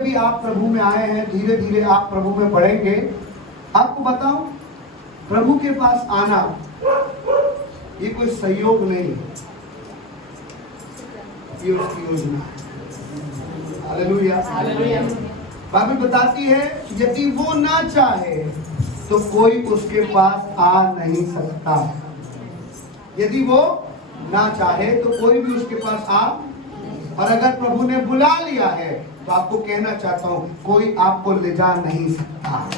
भी आप प्रभु में आए हैं, धीरे धीरे आप प्रभु में बढ़ेंगे। आपको बताऊं, प्रभु के पास आना ये कोई संयोग नहीं है, ये उसकी योजना है। हालेलुया। बाइबल बताती है यदि वो ना चाहे तो कोई उसके पास आ नहीं सकता। यदि वो ना चाहे तो कोई भी उसके पास आ, और अगर प्रभु ने बुला लिया है तो आपको कहना चाहता हूं कोई आपको ले जा नहीं सकता।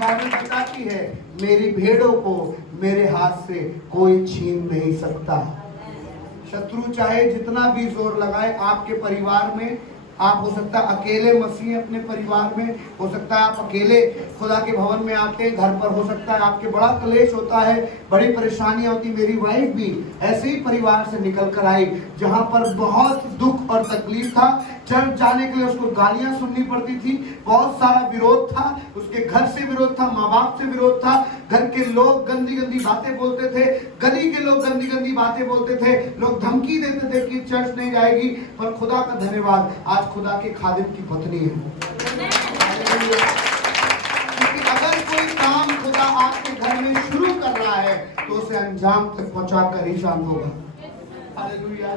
बाइबल बताती है मेरी भेड़ों को मेरे हाथ से कोई छीन नहीं सकता। शत्रु चाहे जितना भी जोर लगाए आपके परिवार में, आप हो सकता है अकेले मसीह अपने परिवार में, हो सकता है आप अकेले खुदा के भवन में आते हैं, घर पर हो सकता है आपके बड़ा क्लेश होता है, बड़ी परेशानियां होती। मेरी वाइफ भी ऐसे ही परिवार से निकल कर आई जहां पर बहुत दुख और तकलीफ था। चर्च जाने के लिए उसको गालियां सुननी पड़ती थी, बहुत सारा विरोध था, उसके घर से विरोध था, माँ बाप से विरोध था, घर के लोग गंदी गंदी बातें बोलते थे, गली के लोग गंदी गंदी बातें बोलते थे, लोग धमकी देते थे कि चर्च नहीं जाएगी। पर खुदा का धन्यवाद, आज खुदा के खादिम की पत्नी है। क्योंकि अगर कोई काम खुदा आपके घर में शुरू कर रहा है तो उसे अंजाम तक पहुंचा कर ही शांत होगा। हालेलुया।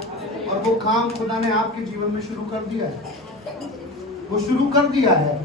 और वो काम खुदा ने आपके जीवन में शुरू कर दिया है, वो शुरू कर दिया है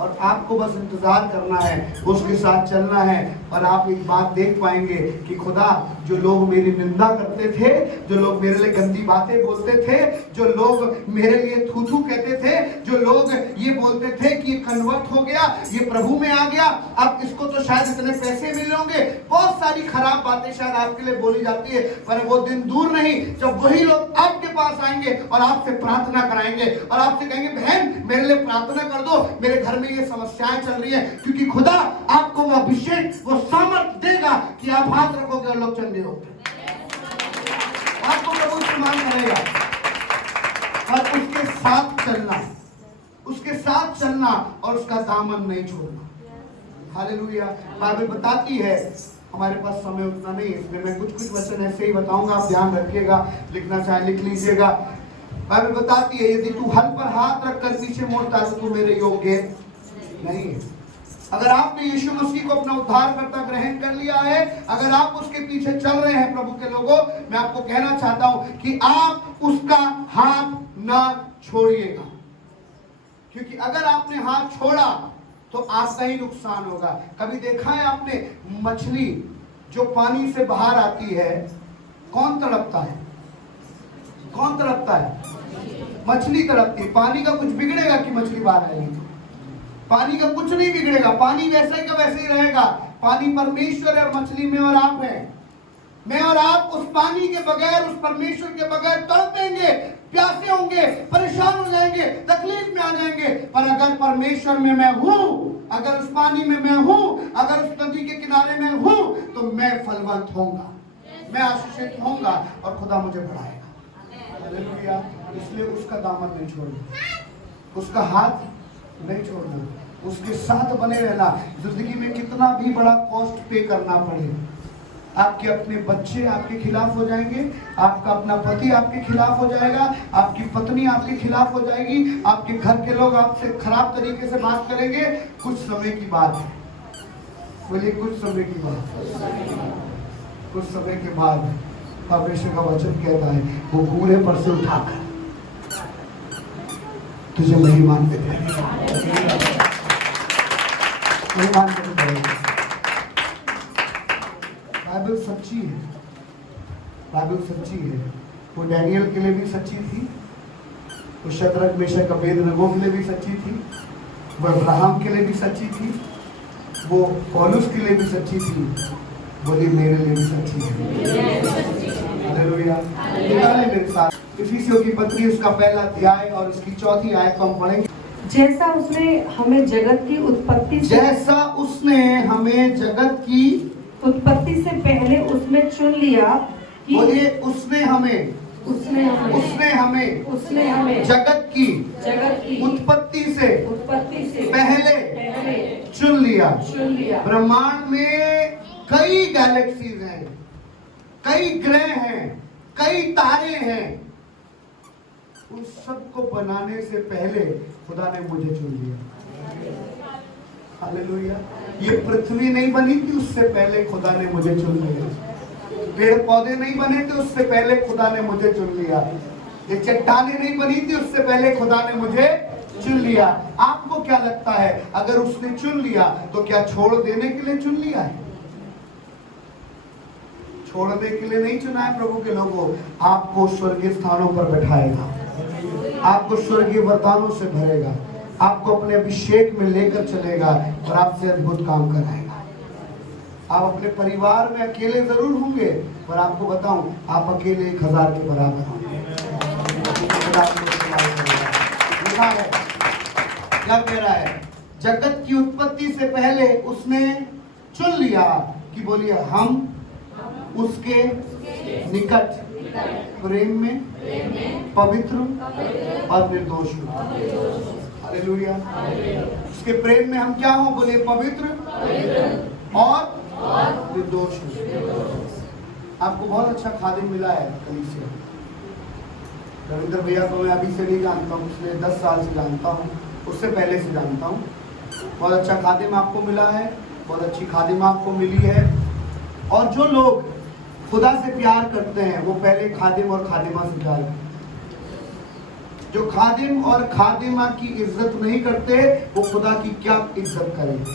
और आपको बस इंतजार करना है, उसके साथ चलना है। और आप एक बात देख पाएंगे कि खुदा, जो लोग मेरी निंदा करते थे, जो लोग मेरे लिए गंदी बातें बोलते थे, जो लोग मेरे लिए थू थू कहते थे, जो लोग ये बोलते थे कि ये कन्वर्ट हो गया, ये प्रभु में आ गया, अब इसको तो शायद इतने पैसे मिले होंगे, बहुत सारी खराब बातें शायद आपके लिए बोली जाती है। पर वो दिन दूर नहीं जब वही लोग आपके पास आएंगे और आपसे प्रार्थना कराएंगे और आपसे कहेंगे बहन मेरे लिए प्रार्थना कर दो, मेरे घर में ये समस्याएं चल रही है। क्योंकि खुदा आपको वो अभिषेक, वो सामर्थ देगा कि आप हाथ रखोगे और लोग चंगे होंगे। आपको प्रभु सम्मान करेगा और उसके साथ चलना, उसके साथ चलना और उसका दामन नहीं छोड़ना। हालेलुया। बाइबल बताती है, हमारे पास समय उतना नहीं है इसलिए मैं कुछ वचन ऐसे ही बताऊंगा, आप ध्यान रखिएगा, लिखना चाहे लिख लीजिएगा। बाइबल बताती है यदि तू हल पर हाथ रखकर पीछे मुड़ता है तो तू मेरे योग्य नहीं है। अगर आपने यीशु मसीह को अपना उद्धारकर्ता ग्रहण कर लिया है, अगर आप उसके पीछे चल रहे हैं प्रभु के लोगों, मैं आपको कहना चाहता हूं कि आप उसका हाथ ना छोड़िएगा। क्योंकि अगर आपने हाथ छोड़ा तो आपका ही नुकसान होगा। कभी देखा है आपने मछली जो पानी से बाहर आती है, कौन तड़पता है? कौन तड़पता है? मछली तड़पती है। पानी का कुछ बिगड़ेगा कि मछली बाहर आएगी? पानी का कुछ नहीं बिगड़ेगा, पानी वैसे ही का वैसे ही रहेगा। पानी परमेश्वर है और मछली में और आप हैं। मैं और आप उस पानी के बगैर, उस परमेश्वर के बगैर तड़पेंगे, प्यासे होंगे, परेशान हो जाएंगे, तकलीफ में आ जाएंगे। पर अगर परमेश्वर में मैं हूं, अगर उस पानी में मैं हूं, अगर उस नदी के किनारे में हूं, तो मैं फलवंत होऊंगा, मैं आशीषित होऊंगा और खुदा मुझे बढ़ाएगा। हालेलुया। इसलिए उसका दामन नहीं छोड़ना, उसका हाथ नहीं छोड़ना, उसके साथ बने रहना। जिंदगी में कितना भी बड़ा कॉस्ट पे करना पड़े, आपके अपने बच्चे आपके खिलाफ हो जाएंगे, आपका अपना पति आपके खिलाफ हो जाएगा, आपकी पत्नी आपके खिलाफ हो जाएगी, आपके घर के लोग आपसे खराब तरीके से बात करेंगे। कुछ समय की बात है, बोलिए कुछ समय की बात, कुछ समय के बाद परमेश्वर का वचन कहता है वो कूड़े पर से उठाकर तुझे महिमान देते हैं। बाइबल सच्ची है, बाइबल सच्ची है। वो डैनियल के लिए भी सच्ची थी, वो शद्रक मेशक अबेदनगो के लिए भी सच्ची थी, वो अब्राहम के लिए भी सच्ची थी, वो पौलुस के लिए भी सच्ची थी, बोली मेरे लिए भी सच्ची है। हालेलुया। निकाले मेरे साथ इफिसियों की पत्री उसका पहला अध्याय और उसकी चौथी आयत को हम पढ़ेंगे। जैसा उसने हमें जगत की उत्पत्ति से, जैसा उसने हमें जगत की उत्पत्ति से पहले उसमें चुन लिया कि बोलिए उसने हमें, उसने हमें, उसने हमें, उसने हमें जगत की उत्पत्ति से पहले चुन लिया। ब्रह्मांड में कई गैलेक्सीज हैं, कई ग्रह हैं, कई तारे हैं, उस सब को बनाने से पहले खुदा ने मुझे चुन लिया। हालेलुया। ये पृथ्वी नहीं बनी थी, उससे पहले खुदा ने मुझे चुन लिया। पेड़ पौधे नहीं बने थे, उससे पहले खुदा ने मुझे चुन लिया। ये चट्टानें नहीं बनी थी, उससे पहले खुदा ने मुझे चुन लिया। आपको क्या लगता है, अगर उसने चुन लिया तो क्या छोड़ देने के लिए चुन लिया है? छोड़ने के लिए नहीं चुना है प्रभु के लोगों। आपको स्वर्गीय स्थानों पर बैठाएगा, आपको स्वर्गीय वरदानों से भरेगा, आपको अपने अभिषेक में लेकर चलेगा और आपसे अद्भुत काम कराएगा। आप अपने परिवार में अकेले जरूर होंगे, पर आपको बताऊं, आप अकेले 1000 के बराबर होंगे। लिखा है, क्या कह रहा है? जगत की उत्पत्ति से पहले उसने चुन लिया कि बोलिए हम उसके निकट प्रेम में पवित्र और निर्दोष हो। हालेलुया। उसके प्रेम में हम क्या हो? बोलिए पवित्र और निर्दोष हो। आपको बहुत अच्छा खादिम मिला है कलीसिया। रविंद्र भैया को मैं अभी से नहीं जानता हूँ, पिछले 10 साल से जानता हूँ, उससे पहले से जानता हूँ। बहुत अच्छा खादिम आपको मिला है, बहुत अच्छी खादिम आपको मिली है। और जो लोग खुदा से प्यार करते हैं वो पहले खादिम और खादिमा से प्यार करते हैं। जो खादिम और खादिमा की इज्जत नहीं करते वो खुदा की क्या इज्जत करेंगे?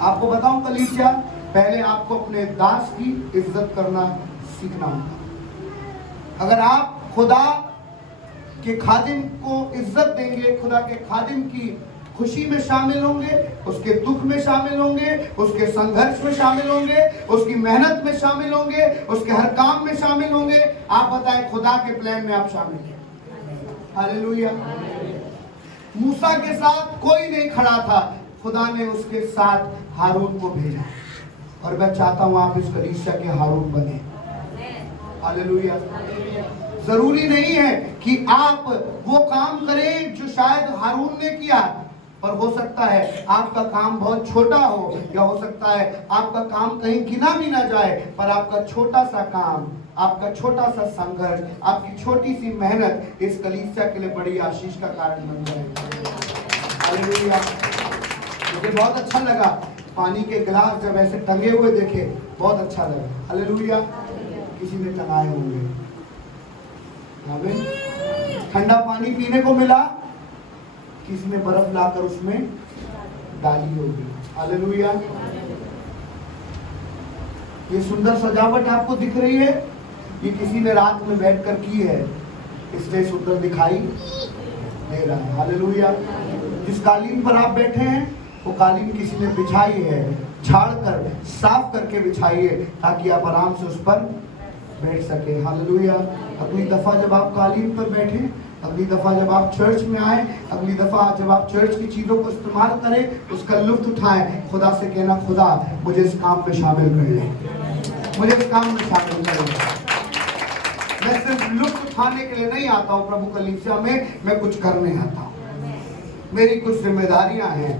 आपको बताऊं कलीसिया, पहले आपको अपने दास की इज्जत करना सीखना होगा। अगर आप खुदा के खादिम को इज्जत देंगे, खुदा के खादिम की खुशी में शामिल होंगे, उसके दुख में शामिल होंगे, उसके संघर्ष में शामिल होंगे, उसकी मेहनत में शामिल होंगे, उसके हर काम में शामिल होंगे, आप बताएं खुदा के प्लान में आप शामिल हैं। हालेलुया। मूसा के साथ कोई नहीं खड़ा था, खुदा ने उसके साथ हारून को भेजा। और मैं चाहता हूं आप इस कलीसिया के हारून बने। हालेलुया। जरूरी नहीं है कि आप वो काम करें जो शायद हारून ने किया, पर हो सकता है आपका काम बहुत छोटा हो, या हो सकता है आपका काम कहीं गिना भी ना जाए, पर आपका छोटा सा काम, आपका छोटा सा संघर्ष, आपकी छोटी सी मेहनत इस कलीसिया के लिए बड़ी आशीष का कारण बन जाएगा। हालेलुया। मुझे बहुत अच्छा लगा पानी के गिलास जब ऐसे टंगे हुए देखे, बहुत अच्छा लगा। हालेलुया। किसी ने टंगाए होंगे, ठंडा पानी पीने को मिला, किसी ने बर्फ लाकर उसमें डाली होगी। हालेलुया। ये सुंदर सजावट आपको दिख रही है, ये किसी ने रात में बैठकर की है, इसलिए सुंदर दिखाई दे रहा है। हालेलुया। जिस कालीन पर आप बैठे हैं वो कालीन किसी ने बिछाई है, झाड़ कर साफ करके बिछाई है, ताकि आप आराम से उस पर बैठ सके। हालेलुया। अगली दफा जब आप कालीन पर बैठे, अगली दफा जब आप चर्च में आए, अगली दफा जब आप चर्च की चीजों को इस्तेमाल करें, उसका लुत्फ उठाएं, खुदा से कहना, खुदा मुझे इस काम में शामिल कर ले, मुझे इस काम में शामिल कर ले। मैं सिर्फ लुत्फ उठाने के लिए नहीं आता हूँ प्रभु कलीसिया में, मैं कुछ करने आता हूँ, मेरी कुछ जिम्मेदारियां हैं।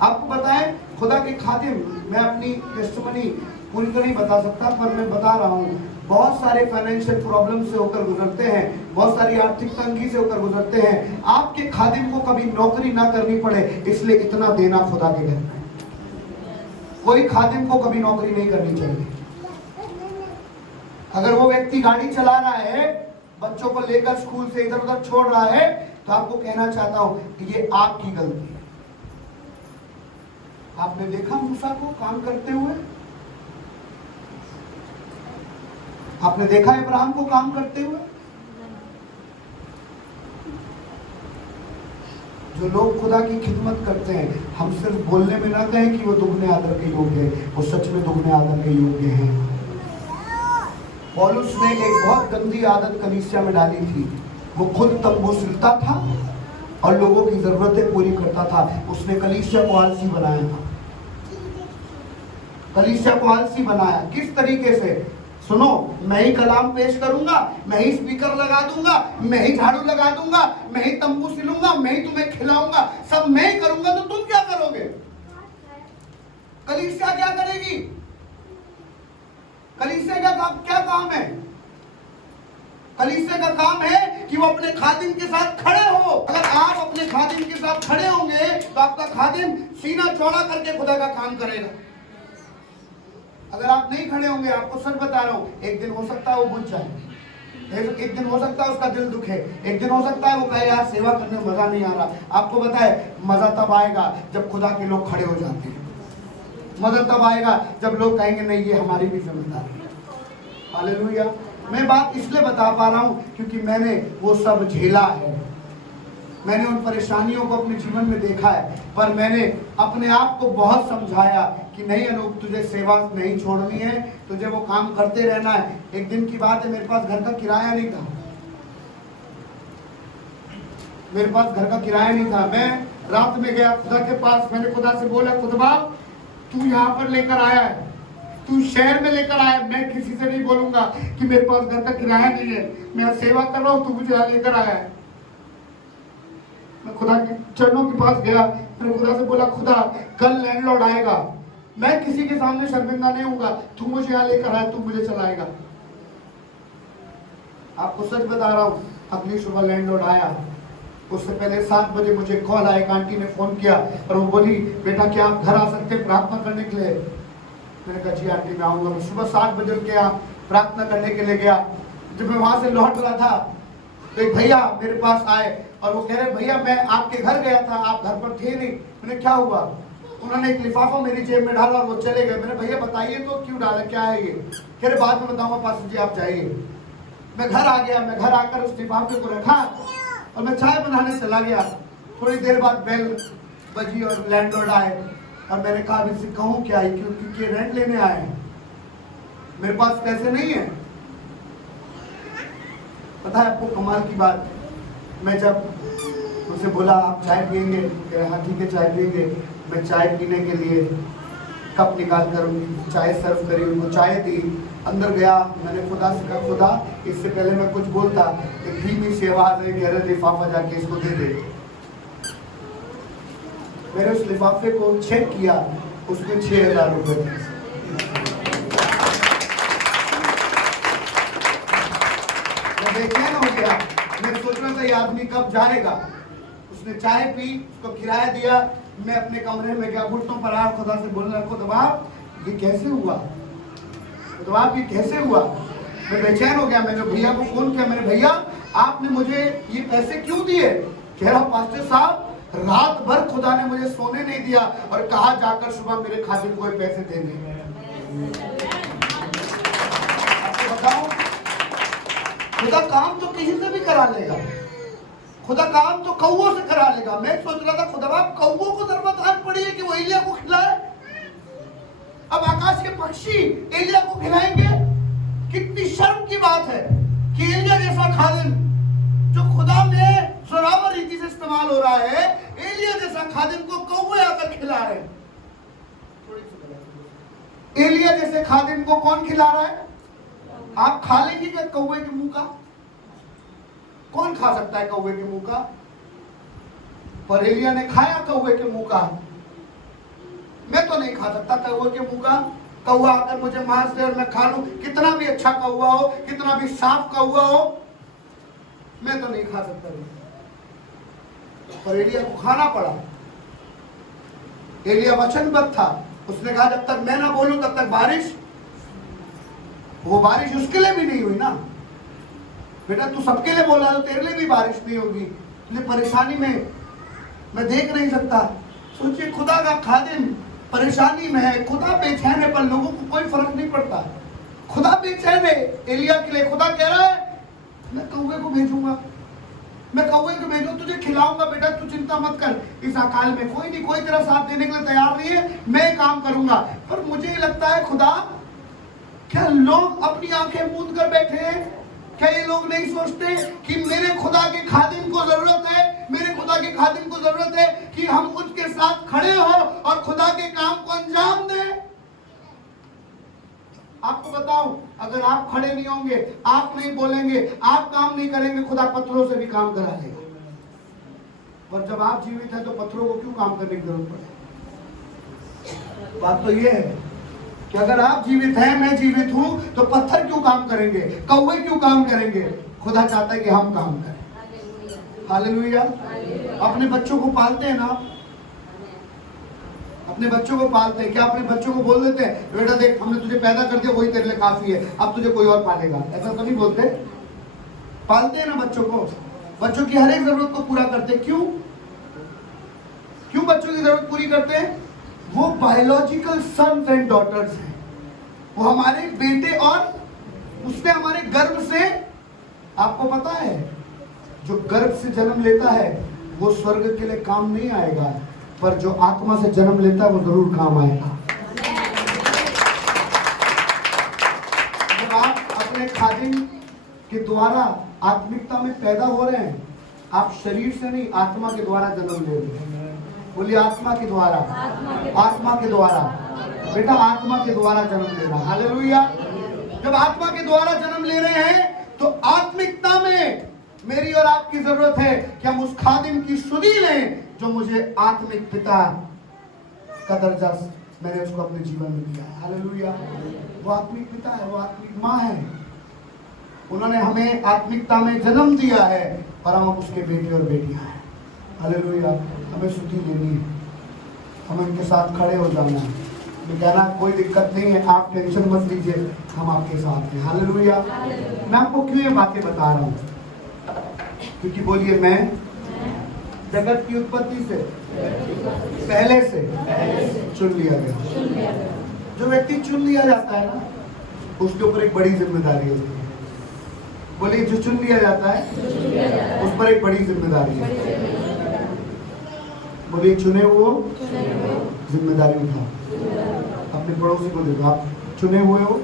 आपको बताएं, खुदा के खादिम, मैं अपनी टेस्टिमनी पूरी तो नहीं बता सकता, पर मैं बता रहा हूँ, बहुत सारे फाइनेंशियल प्रॉब्लम से होकर गुजरते हैं, बहुत सारी आर्थिक तंगी से होकर गुजरते हैं। आपके खादिम को कभी नौकरी ना करनी पड़े, इसलिए इतना देना खुदा के घर में। कोई खादिम को कभी नौकरी नहीं करनी चाहिए। अगर वो व्यक्ति गाड़ी चला रहा है, बच्चों को लेकर स्कूल से इधर उधर छोड़ रहा है, तो आपको कहना चाहता हूं कि ये आपकी गलती है। आपने देखा मूसा को काम करते हुए, आपने देखा इब्राहिम को काम करते हुए। जो लोग खुदा की खिदमत करते हैं, हम सिर्फ बोलने में ना कहें कि वो दुगने आदर के योग्य है, वो सच में दुगने आदर के योग्य हैं। पौलुस ने एक बहुत गंदी आदत कलीसिया में डाली थी। वो खुद तंबू सिलता था और लोगों की जरूरतें पूरी करता था। उसने कलीसिया को आलसी बनाया था, कलीसिया को आलसी बनाया। किस तरीके से? सुनो, मैं ही कलाम पेश करूंगा, मैं ही स्पीकर लगा दूंगा, मैं ही झाड़ू लगा दूंगा, मैं ही तंबू सिलूंगा, मैं ही तुम्हें खिलाऊंगा, सब मैं ही करूंगा, तो तुम क्या करोगे? कलीसिया क्या करेगी? कलीसिया का क्या काम है? कलीसिया का काम है कि वो अपने खादिम के साथ खड़े हो। अगर आप अपने खादिम के साथ खड़े होंगे तो आपका खादिम सीना चौड़ा करके खुदा का काम करेगा। अगर आप नहीं खड़े होंगे, आपको सच बता रहा हूं, एक दिन हो सकता है वो बुझ जाए, एक दिन हो सकता है उसका दिल दुखे, एक दिन हो सकता है वो कहे यार सेवा करने में मजा नहीं आ रहा। आपको पता है मजा तब आएगा जब खुदा के लोग खड़े हो जाते हैं। मजा तब आएगा जब लोग कहेंगे नहीं ये हमारी भी जिम्मेदारी है। हालेलुया। मैं बात इसलिए बता पा रहा हूं क्योंकि मैंने वो सब झेला है, मैंने उन परेशानियों को अपने जीवन में देखा है, पर मैंने अपने आप को बहुत समझाया कि नहीं अनूप, तुझे सेवा नहीं छोड़नी है, तुझे वो काम करते रहना है। एक दिन की बात है, मेरे पास घर का किराया नहीं था, मेरे पास घर का किराया नहीं था। मैं रात में गया खुदा के पास, मैंने खुदा से बोला खुदा तू यहाँ पर लेकर आया है, तू शहर में लेकर आया, मैं किसी से नहीं बोलूंगा कि मेरे पास घर का किराया नहीं है, मैं सेवा कर रहा हूँ, तू मुझे यहाँ लेकर आया है। मैं खुदा के चरणों के पास गया, मैंने खुदा से बोला खुदा कल लैंडलॉर्ड आएगा, मैं किसी के सामने शर्मिंदा नहीं होऊंगा, तू मुझे यहाँ लेकर आया, तू मुझे चलाएगा। आपको सच बता रहा हूँ, अगली सुबह लैंडलॉर्ड आया, उससे पहले 7 बजे मुझे कॉल आया, एक आंटी ने फोन किया और वो बोली बेटा क्या आप घर आ सकते हैं प्रार्थना करने के लिए। मैंने कहा जी आंटी मैं आऊंगा। मैं सुबह 7 बजे उनके यहाँ प्रार्थना करने के लिए गया। जब मैं वहां से लौट रहा था तो एक भैया मेरे पास आए और वो कह रहे भैया मैं आपके घर गया था, आप घर पर थे नहीं। मैंने क्या हुआ? उन्होंने एक लिफाफा मेरी जेब में डाला और वो चले गए। मैंने भैया बताइए तो क्यों डाला, क्या है ये? कह रहे बाद में बताऊंगा पास्टर जी आप जाइए। मैं घर आ गया, मैं घर आकर उस लिफाफे को रखा और मैं चाय बनाने चला गया। थोड़ी देर बाद बेल बजी और लैंडलॉर्ड आए और मैंने कहा इनसे कहूँ क्या है, क्योंकि ये रेंट लेने आए हैं, मेरे पास पैसे नहीं है। पता है आपको कमाल की बात, मैं जब उनसे बोला आप चाय पियेंगे, कह रहे हाँ ठीक है चाय पियेंगे। मैं चाय पीने के लिए कप निकाल कर उनकी चाय सर्व करी, उनको चाय दी, अंदर गया। मैंने खुदा से कहा खुदा इससे पहले मैं कुछ बोलता, एक धीमी सी आवाज है, कह रहे लिफाफा जाके इसको दे दे। मैंने उस लिफाफे को चेक किया, उसमें 6000 रुपए थे। मैं बेचैन हो गया, मैं सोच रहा था ये आदमी कब जाएगा। उसने चाय पी, उसको किराया दिया, मैं अपने कमरे में गया, घुटनों पर आया, खुदा से बोलने लगा खुदा ये कैसे हुआ, खुदा ये कैसे हुआ। मैं बेचैन हो गया, मैंने भैया को फोन किया, मैंने भैया आपने मुझे ये पैसे क्यों दिए? कह रहा पास्टर साहब रात भर खुदा ने मुझे सोने नहीं दिया और कहा जाकर सुबह मेरे खाते को पैसे देने। आपको बताऊं खुदा काम तो किसी से भी करा लेगा, खुदा काम तो कौवों से करा लेगा। मैं सोच रहा था खुदा कौवों को जरूरत आज पड़ी है कि वो एलिया को खिलाए। अब आकाश के पक्षी एलिया को खिलाएंगे? कितनी शर्म की बात है कि एलिया जैसा खादिम जो खुदा में जोरावर रीति से इस्तेमाल हो रहा है, एलिया जैसा खादिम को कौवे आकर खिला रहे हैं। एलिया जैसे खादिम को कौन खिला रहा है? आप खा लेंगे क्या कौवे के मुंह का? कौन खा सकता है कौवे के मुंह का? पर एलिया ने खाया कौवे के मुंह का। मैं तो नहीं खा सकता कौवे के मुंह का। कौवा आकर मुझे मांस दे और मैं खा लूं, कितना भी अच्छा कौवा हो, कितना भी साफ कौवा हो, मैं तो नहीं खा सकता। पर एलिया को खाना पड़ा। एलिया वचनबद्ध था, उसने कहा जब तक मैं ना बोलूं तब तक बारिश, वो बारिश उसके लिए भी नहीं हुई ना। बेटा तू सबके लिए बोला तो तेरे लिए भी बारिश नहीं होगी। तुझे परेशानी में मैं देख नहीं सकता। सोचिए खुदा का खादिम परेशानी में है, खुदा बेचैन है, पर लोगों को कोई फर्क नहीं पड़ता। खुदा बेचैन है एलिया के लिए। खुदा कह रहा है मैं कौवे को भेजूंगा, मैं कौवे को भेजूं, तुझे खिलाऊंगा बेटा, तू चिंता मत कर। इस अकाल में कोई नहीं, कोई तेरा साथ देने के लिए तैयार नहीं है, मैं काम करूंगा। पर मुझे लगता है खुदा, क्या लोग अपनी आंखें मूंद कर बैठे हैं? क्या ये लोग नहीं सोचते कि मेरे खुदा के खादिम को जरूरत है, मेरे खुदा के खादिम को जरूरत है कि हम उसके साथ खड़े हो और खुदा के काम को अंजाम दें। आपको बताऊं, अगर आप खड़े नहीं होंगे, आप नहीं बोलेंगे, आप काम नहीं करेंगे, खुदा पत्थरों से भी काम करा लेगा। और जब आप जीवित हैं तो पत्थरों को क्यों काम करने की जरूरत पड़े? बात तो ये है कि अगर आप जीवित हैं, मैं जीवित हूं, तो पत्थर क्यों काम करेंगे, कौवे क्यों काम करेंगे? खुदा चाहता है कि हम काम करें। हालेलुया। अपने बच्चों को पालते हैं ना, अपने बच्चों को पालते हैं। क्या अपने बच्चों को बोल देते हैं बेटा देख हमने तुझे पैदा कर दिया, वही तेरे लिए काफी है, अब तुझे कोई और पालेगा? ऐसा तो नहीं बोलते। पालते हैं ना बच्चों को, बच्चों की हर एक जरूरत को पूरा करते हैं। क्यों क्यों बच्चों की जरूरत पूरी करते हैं? वो बायोलॉजिकल सन्स एंड डॉटर्स हैं, वो हमारे बेटे और उसने हमारे गर्भ से, आपको पता है जो गर्भ से जन्म लेता है वो स्वर्ग के लिए काम नहीं आएगा, पर जो आत्मा से जन्म लेता है वो जरूर काम आएगा। जब आप अपने खादिम के द्वारा आत्मिकता में पैदा हो रहे हैं, आप शरीर से नहीं आत्मा के द्वारा जन्म ले रहे हैं। बोलिए आत्मा के द्वारा, आत्मा के द्वारा, बेटा आत्मा के द्वारा जन्म ले रहा। हालेलुया। जब आत्मा के द्वारा जन्म ले रहे हैं तो आत्मिकता में मेरी और आपकी जरूरत है कि हम उस खादिम की सुधि लें जो मुझे आत्मिक पिता का दर्जा मैंने उसको अपने जीवन में दिया है। हालेलुया। वो आत्मिक पिता है, वो आत्मिक माँ है, उन्होंने हमें आत्मिकता में जन्म दिया है और हम उसके बेटे और बेटियां हैं। हालेलुया। हमें सुधि लेनी है, हमें उनके साथ खड़े हो जाना है, कहना कोई दिक्कत नहीं है, आप टेंशन मत लीजिए, हम आपके साथ हैं। हालेलुया। मैं आपको क्यों ये बातें बता रहा हूँ? क्योंकि बोलिए मैं जगत की उत्पत्ति से पहले से चुन लिया गया। जो व्यक्ति चुन लिया जाता है ना, उसके ऊपर एक बड़ी जिम्मेदारी होती है। बोलिए जो चुन लिया जाता है उस पर एक बड़ी जिम्मेदारी है। बोलिए चुने वो जिम्मेदारी उठाओ। अपने पड़ोसी को देखो, आप चुने हुए हो,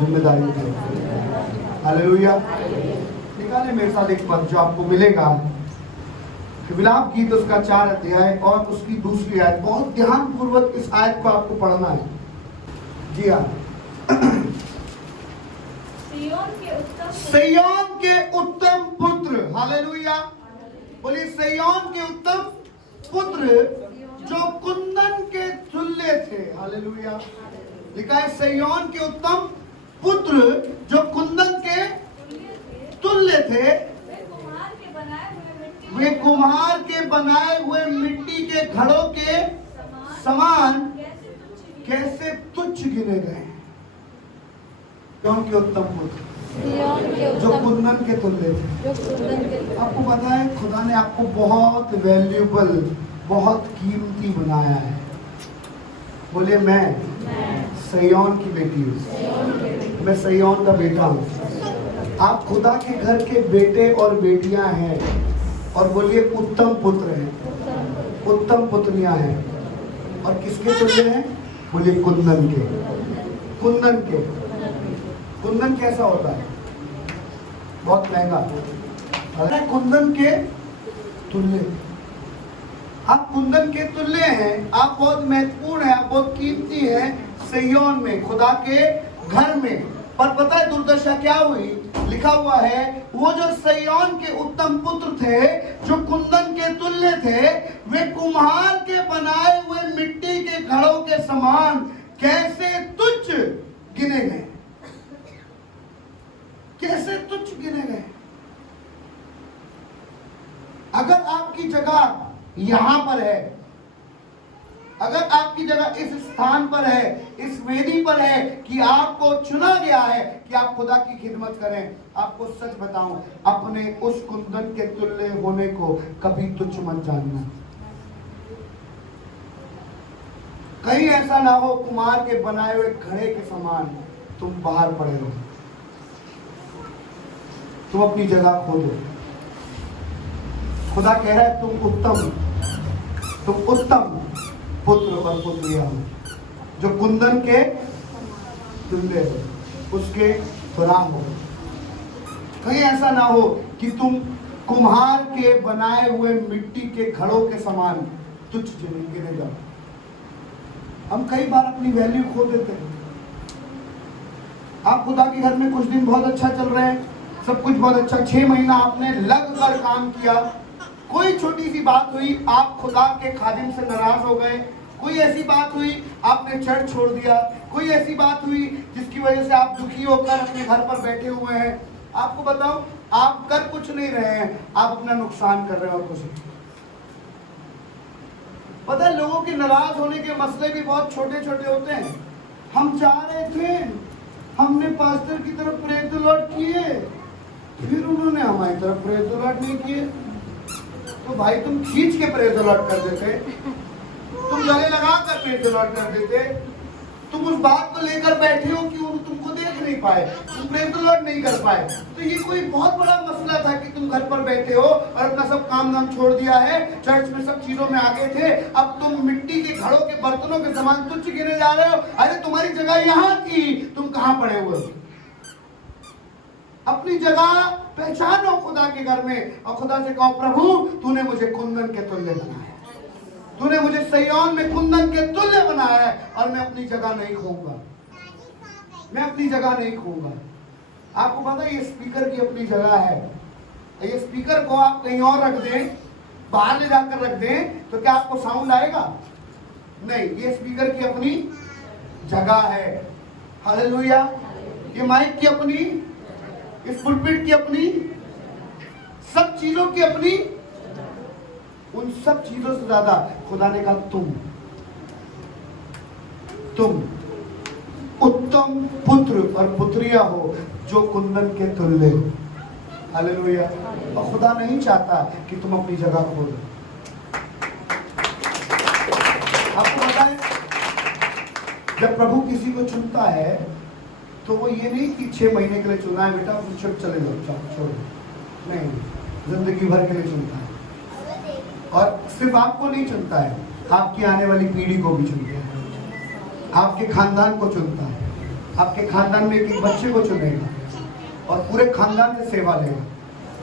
जिम्मेदारी उठाओ। हालेलुया। निकाले मेरे साथ एक पद जो आपको मिलेगा, विलाप गीत उसका 4 अध्याय और उसकी दूसरी आयत। बहुत ध्यान पूर्वक इस आयत को आपको पढ़ना है। जी हाँ। सिय्योन के उत्तम पुत्र। हालेलुया। बोलिए सिय्योन के उत्तम पुत्र जो कुंदन के तुल्य थे। हालेलुया। लिखा है सिय्योन के उत्तम पुत्र जो कुंदन के तुल्य थे, वे कुम्हार के बनाए हुए मिट्टी के घड़ों के समान कैसे तुच्छ गिने गए। सिय्योन के उत्तम पुत्र जो कुंदन के तुल्य थे। आपको पता है खुदा ने आपको बहुत वैल्यूएबल, बहुत कीमती बनाया है। बोलिए मैं सिय्योन की बेटी हूँ, मैं सिय्योन का बेटा हूँ। आप खुदा के घर के बेटे और बेटियां हैं और बोलिए उत्तम पुत्र हैं, उत्तम पुत्रियां हैं। और किसके तुल्य हैं? बोलिए कुंदन के। कुंदन के। कुंदन कैसा होता है? बहुत महंगा। कुंदन के तुल्य। आप कुंदन के तुल्य हैं, आप बहुत महत्वपूर्ण हैं, आप बहुत कीमती हैं सिय्योन में, खुदा के घर में। पर पता है दुर्दशा क्या हुई? लिखा हुआ है वो जो सिय्योन के उत्तम पुत्र थे, जो कुंदन के तुल्य थे, वे कुम्हार के बनाए हुए मिट्टी के घड़ों के समान कैसे तुच्छ गिने गए। कैसे तुच्छ गिने गए। अगर आपकी जगह यहां पर है, अगर आपकी जगह इस स्थान पर है, इस वेदी पर है कि आपको चुना गया है कि आप खुदा की खिदमत करें, आपको सच बताऊं, अपने उस कुंदन के तुल्य होने को कभी तुच्छ मत जानना। कहीं ऐसा ना हो कुम्हार के बनाए हुए घड़े के समान तुम बाहर पड़े हो, तुम अपनी जगह खो दो। खुदा कह रहा है तुम उत्तम पुत्र और पुत्रियां हो, जो कुंदन के तुल्य हो, उसके गुलाम हो। कहीं ऐसा ना हो कि तुम कुम्हार के बनाए हुए मिट्टी के घड़ों के समान तुच्छ गिने जाओ। हम कई बार अपनी वैल्यू खो देते हैं। आप खुदा के घर में कुछ दिन बहुत अच्छा चल रहे हैं, सब कुछ बहुत अच्छा, 6 महीना आपने लग कर काम किया, कोई छोटी सी बात हुई आप खुदा के खादिम से नाराज हो गए, कोई ऐसी बात हुई आपने चर्च छोड़ दिया, कोई ऐसी बात हुई जिसकी वजह से आप दुखी होकर अपने घर पर बैठे हुए हैं, आपको बताओ, आप कर कुछ नहीं रहे हैं, आप अपना नुकसान कर रहे हो और कुछ नहीं। पता है लोगों के नाराज होने के मसले भी बहुत छोटे छोटे होते हैं। हम जा रहे थे, हमने पास्टर की तरफ प्रेज द लॉर्ड किए, फिर उन्होंने हमारी तरफ प्रेज द लॉर्ड नहीं किए। तो भाई तुम खींच के प्रेज द लॉर्ड कर देते, तुम गले लगा कर प्रेज द लॉर्ड कर देते। तुम उस बात को लेकर बैठे हो कि वो तुमको देख नहीं पाए, तुम प्रेज द लॉर्ड नहीं कर पाए। तो ये कोई बहुत बड़ा मसला था कि तुम घर पर बैठे हो और अपना सब काम धाम छोड़ दिया है, चर्च में सब चीजों में आगे थे, अब तुम मिट्टी के घड़ों के बर्तनों के समान तुच्छ गिने जा रहे हो। अरे तुम्हारी जगह यहाँ थी, तुम कहाँ पड़े हुए हो? अपनी जगह पहचानो खुदा के घर में और खुदा से कहो, प्रभु तूने मुझे कुंदन के तुल्य बनाया, तूने मुझे सिय्योन में कुंदन के तुल्य बनाया है और मैं अपनी जगह नहीं खोऊंगा, मैं अपनी जगह नहीं खोऊंगा। आपको पता है ये स्पीकर की अपनी जगह है। ये स्पीकर को आप कहीं और रख दें, बाहर ले जाकर रख दें, तो क्या आपको साउंड आएगा? नहीं, ये स्पीकर की अपनी जगह है। हालेलुया। ये माइक की अपनी, इस पुलपिट की अपनी, सब चीजों की अपनी। उन सब चीजों से ज्यादा खुदा ने कहा तुम उत्तम पुत्र और पुत्रिया हो जो कुंदन के तुल्य हो। हालेलुया। और खुदा नहीं चाहता कि तुम अपनी जगह खो दो। आपको पता है जब प्रभु किसी को चुनता है तो वो ये नहीं कि 6 महीने के लिए चुना है, बेटा तुम चुप चले जाओ, छोड़ो, नहीं, जिंदगी भर के लिए चुनता है। और सिर्फ आपको नहीं चुनता है, आपकी आने वाली पीढ़ी को भी चुनता है, आपके खानदान को चुनता है, आपके खानदान में एक बच्चे को चुनेगा और पूरे खानदान से सेवा लेगा।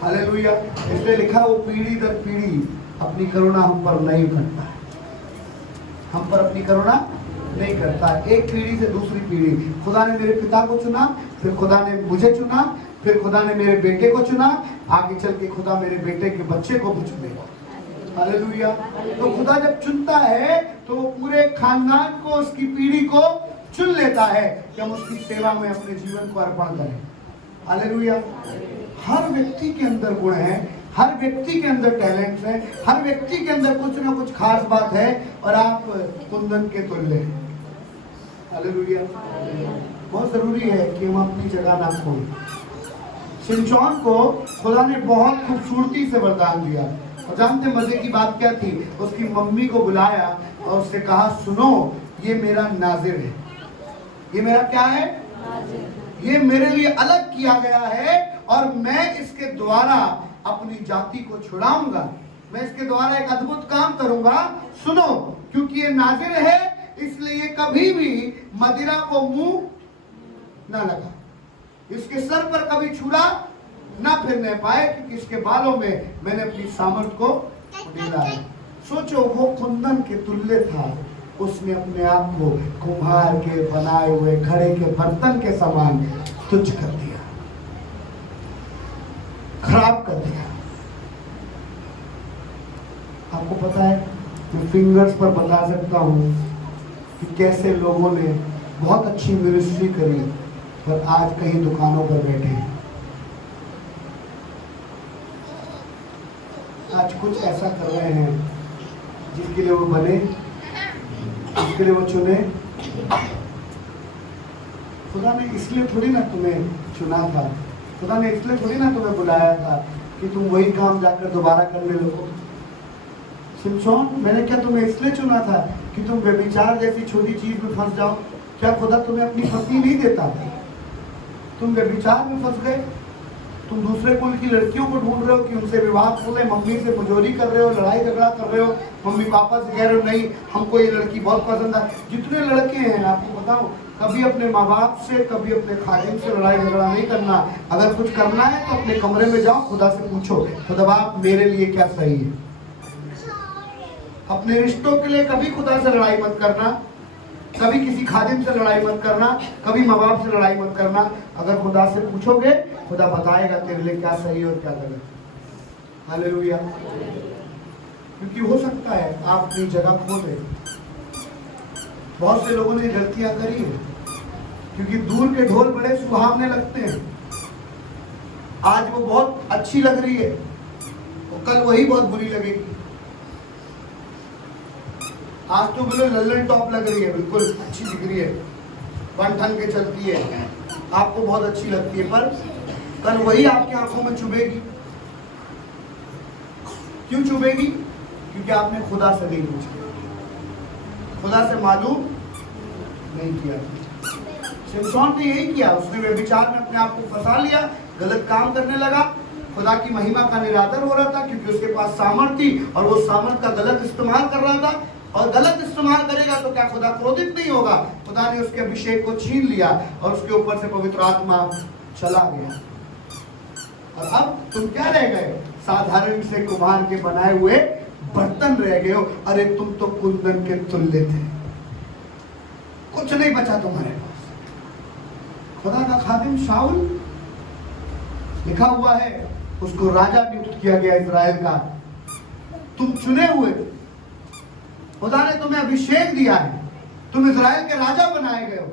हालेलुया। इसलिए लिखा वो पीढ़ी दर पीढ़ी अपनी करुणा हम पर नहीं करता है, हम पर अपनी करुणा नहीं करता है। एक पीढ़ी से दूसरी पीढ़ी, खुदा ने मेरे पिता को चुना, फिर खुदा ने मुझे चुना, फिर खुदा ने मेरे बेटे को चुना, आगे चल के खुदा मेरे बेटे के बच्चे को भी चुनेगा। हालेलुया। तो खुदा जब चुनता है तो वो पूरे खानदान को, उसकी पीढ़ी को चुन लेता है कि हम उसकी सेवा में अपने जीवन को अर्पण करें। हालेलुया। हर व्यक्ति के अंदर गुण है, हर व्यक्ति के अंदर टैलेंट है, हर व्यक्ति के अंदर कुछ ना कुछ खास बात है और आप कुंदन के तुल्य हैं। हालेलुया। बहुत जरूरी है कि हम अपनी जगह ना खोएं। शिमशोन को खुदा ने बहुत खूबसूरती से वरदान दिया और जानते मजे की बात क्या थी? उसकी मम्मी को बुलाया और उससे कहा, सुनो ये मेरा नाजिर है, ये मेरा क्या है? ये मेरे लिए अलग किया गया है और मैं इसके द्वारा अपनी जाति को छुड़ाऊंगा, मैं इसके द्वारा एक अद्भुत काम करूंगा। सुनो, क्योंकि ये नाजिर है इसलिए कभी भी मदिरा को मुंह ना लगा, इसके सर पर कभी छुरा ना फिरने पाए, क्योंकि इसके बालों में मैंने अपनी सामर्थ को ढीला है। सोचो वो कुंदन के तुल्य था, उसने अपने आप को कुम्हार के बनाए हुए घड़े के बर्तन के समान तुच्छ कर दिया, खराब कर दिया। आपको पता है मैं फिंगर्स पर बता सकता हूं कि कैसे लोगों ने बहुत अच्छी मिनिस्ट्री करी पर आज कहीं दुकानों पर बैठे हैं। आज कुछ ऐसा कर रहे हैं जिसके लिए वो बने, जिसके लिए वो चुने। खुदा ने इसलिए थोड़ी ना तुम्हें चुना था, खुदा ने इसलिए थोड़ी ना तुम्हें बुलाया था कि तुम वही काम जाकर दोबारा करने लगो। शिमशोन, मैंने क्या तुम्हें इसलिए चुना था कि तुम व्यभिचार जैसी छोटी चीज में फंस जाओ? क्या खुदा तुम्हें अपनी पत्नी नहीं देता? तुम व्यभिचार में फंस गए, तुम दूसरे कुल की लड़कियों को ढूंढ रहे हो कि उनसे विवाह कर ले, मम्मी से मुजोरी कर रहे हो, लड़ाई झगड़ा कर रहे हो, मम्मी पापा से कह रहे हो नहीं हमको ये लड़की बहुत पसंद है। जितने लड़के हैं आपको बताओ, कभी अपने माँ बाप से, कभी अपने खादिम से लड़ाई झगड़ा नहीं करना। अगर कुछ करना है तो अपने कमरे में जाओ, खुदा से पूछो, खुदा बाप मेरे लिए क्या सही है। अपने रिश्तों के लिए कभी खुदा से लड़ाई मत करना, कभी किसी खादिम से लड़ाई मत करना, कभी माँ बाप से लड़ाई मत करना। अगर खुदा से पूछोगे, खुदा बताएगा तेरे लिए क्या सही और क्या गलत। हालेलुया। क्योंकि हो सकता है आप अपनी जगह खो दें। बहुत से लोगों ने गलतियां करी है क्योंकि दूर के ढोल बड़े सुहावने लगते हैं, आज वो बहुत अच्छी लग रही है, तो कल वही बहुत बुरी लगेगी। आज तो बिल्कुल लल्लन टॉप लग रही है, बिल्कुल अच्छी दिख रही है, बन ठन के चलती है, आपको बहुत अच्छी लगती है, पर कल वही आपकी आंखों में चुभेगी। क्यों चुभेगी? क्योंकि आपने खुदा से नहीं पूछा, खुदा से मालूम नहीं किया। शिमशोन ने यही किया, उसने व्यभिचार में अपने आप को फंसा लिया, गलत काम करने लगा, खुदा की महिमा का निरादर हो रहा था क्योंकि उसके पास सामर्थ थी और वो सामर्थ का गलत इस्तेमाल कर रहा था। और गलत इस्तेमाल करेगा तो क्या खुदा क्रोधित नहीं होगा? खुदा ने उसके अभिषेक को छीन लिया और उसके ऊपर से पवित्र आत्मा चला गया। और अब तुम क्या रह गए? साधारण से कुम्हार के बनाए हुए बर्तन रह गए हो। अरे तुम तो कुंदन के तुल्य थे, कुछ नहीं बचा तुम्हारे पास। खुदा का खादिम शाऊल, लिखा हुआ है, उसको राजा नियुक्त किया गया इजराइल का। तुम चुने हुए, खुदा ने तुम्हें अभिषेक दिया है, तुम इजराइल के राजा बनाए गए हो,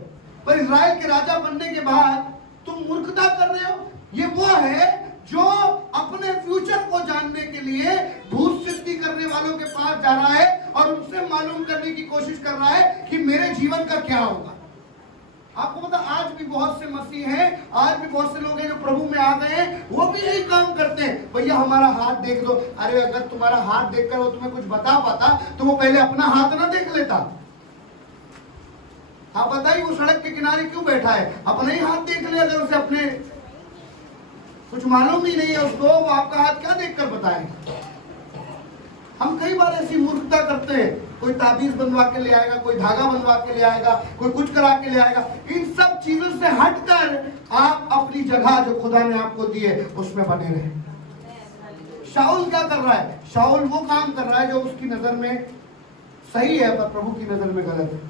पर इजराइल के राजा बनने के बाद तुम मूर्खता कर रहे हो। ये वो है जो अपने फ्यूचर को जानने के लिए भूत सिद्धि करने वालों के पास जा रहा है और उनसे मालूम करने की कोशिश कर रहा है कि मेरे जीवन का क्या होगा। आपको पता, आज भी बहुत से मसीह हैं, आज भी बहुत से लोग हैं जो प्रभु में आ गए हैं, वो भी यही काम करते हैं। भैया हमारा हाथ देख दो। अरे अगर तुम्हारा हाथ देखकर वो तुम्हें कुछ बता पाता तो वो पहले अपना हाथ ना देख लेता। आप बताइए वो सड़क के किनारे क्यों बैठा है? अपने ही हाथ देख ले। अगर उसे अपने कुछ मालूम ही नहीं है उसको, वो आपका हाथ क्या देखकर बताएगा? हम कई बार ऐसी मूर्खता करते हैं, कोई ताबीज बनवा के ले आएगा, कोई धागा बनवा के ले आएगा, कोई कुछ करा के ले आएगा। इन सब चीजों से हटकर आप अपनी जगह जो खुदा ने आपको दी है उसमें बने रहे। शाऊल क्या कर रहा है? शाऊल वो काम कर रहा है जो उसकी नजर में सही है पर प्रभु की नजर में गलत है।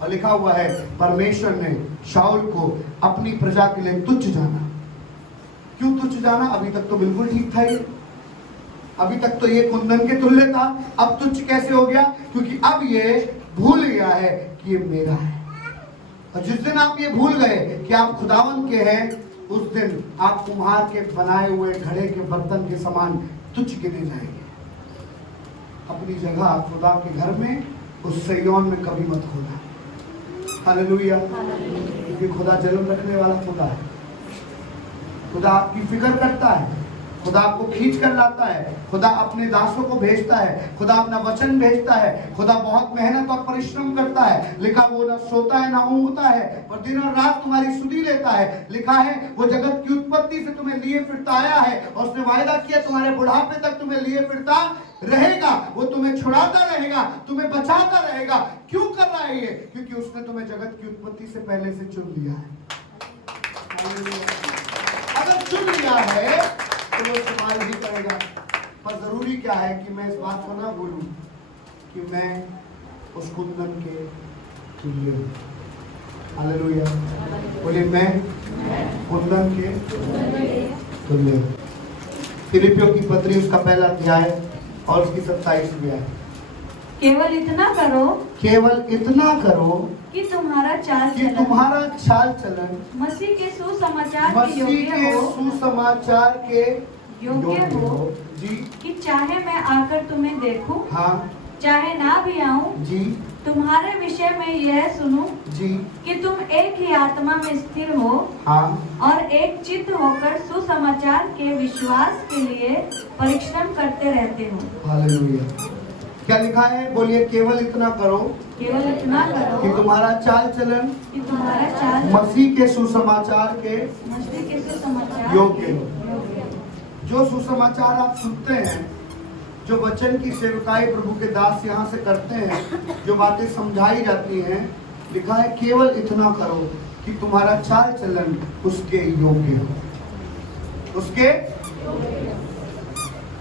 और लिखा हुआ है, परमेश्वर ने शाऊल को अपनी प्रजा के लिए तुच्छ जाना। क्यों तुच्छ जाना? अभी तक तो बिल्कुल ठीक था ये, अभी तक तो ये कुंदन के तुल्य था, अब तुच्छ कैसे हो गया? क्योंकि अब ये भूल गया है कि ये मेरा है। और जिस दिन आप ये भूल गए कि आप खुदावन के हैं, उस दिन आप कुम्हार के बनाए हुए घड़े के बर्तन के समान तुच्छ गिने जाएंगे। अपनी जगह खुदा के घर में, उस सयोन में कभी मत खोना। हालेलुया। क्योंकि खुदा जन्म रखने वाला खुदा है। खुदा आपकी फिक्र करता है, खुदा आपको खींच कर लाता है, खुदा अपने दासों को भेजता है, खुदा अपना वचन भेजता है, खुदा बहुत मेहनत और परिश्रम करता है। लिखा वो न सोता है ना ऊँघता है, पर दिन और रात तुम्हारी सुधि लेता है। लिखा है वो जगत की उत्पत्ति से तुम्हें लिए फिरता आया है और उसने वायदा किया तुम्हारे बुढ़ापे तक तुम्हें लिए फिरता रहेगा। वो तुम्हें छुड़ाता रहेगा, तुम्हें बचाता रहेगा। क्यों कर रहा है ये? क्योंकि उसने तुम्हें जगत की उत्पत्ति से पहले से चुन लिया है। अगर चुन लिया है तो वो इस्तेमाल ही करेगा। पर जरूरी क्या है कि मैं इस बात को ना भूलूं कि मैं उस कुंदन के तुल्य हूं। हालेलुया। बोलिए मैं कुंदन के तुल्य हूं। फिलिपियों की पत्री उसका पहला अध्याय और उसकी 27वीं आयत। केवल इतना करो, केवल इतना करो कि तुम्हारा चाल चलन मसीह के सुसमाचार के योग्य हो जी। कि चाहे मैं आकर तुम्हें देखूं, हाँ चाहे ना भी आऊं जी, तुम्हारे विषय में यह सुनूं जी कि तुम एक ही आत्मा में स्थिर हो हाँ और एक चित्त होकर सुसमाचार के विश्वास के लिए परिश्रम करते रहते हो। हालेलुया। क्या लिखा है? बोलिए केवल इतना करो, केवल इतना करो कि तुम्हारा चाल चलन मसीह के सुसमाचार के योग्य हो। जो सुसमाचार आप सुनते हैं, जो वचन की सेवकाई प्रभु के दास यहाँ से करते हैं, जो बातें समझाई जाती हैं, लिखा है केवल इतना करो कि तुम्हारा चाल चलन उसके योग्य हो। उसके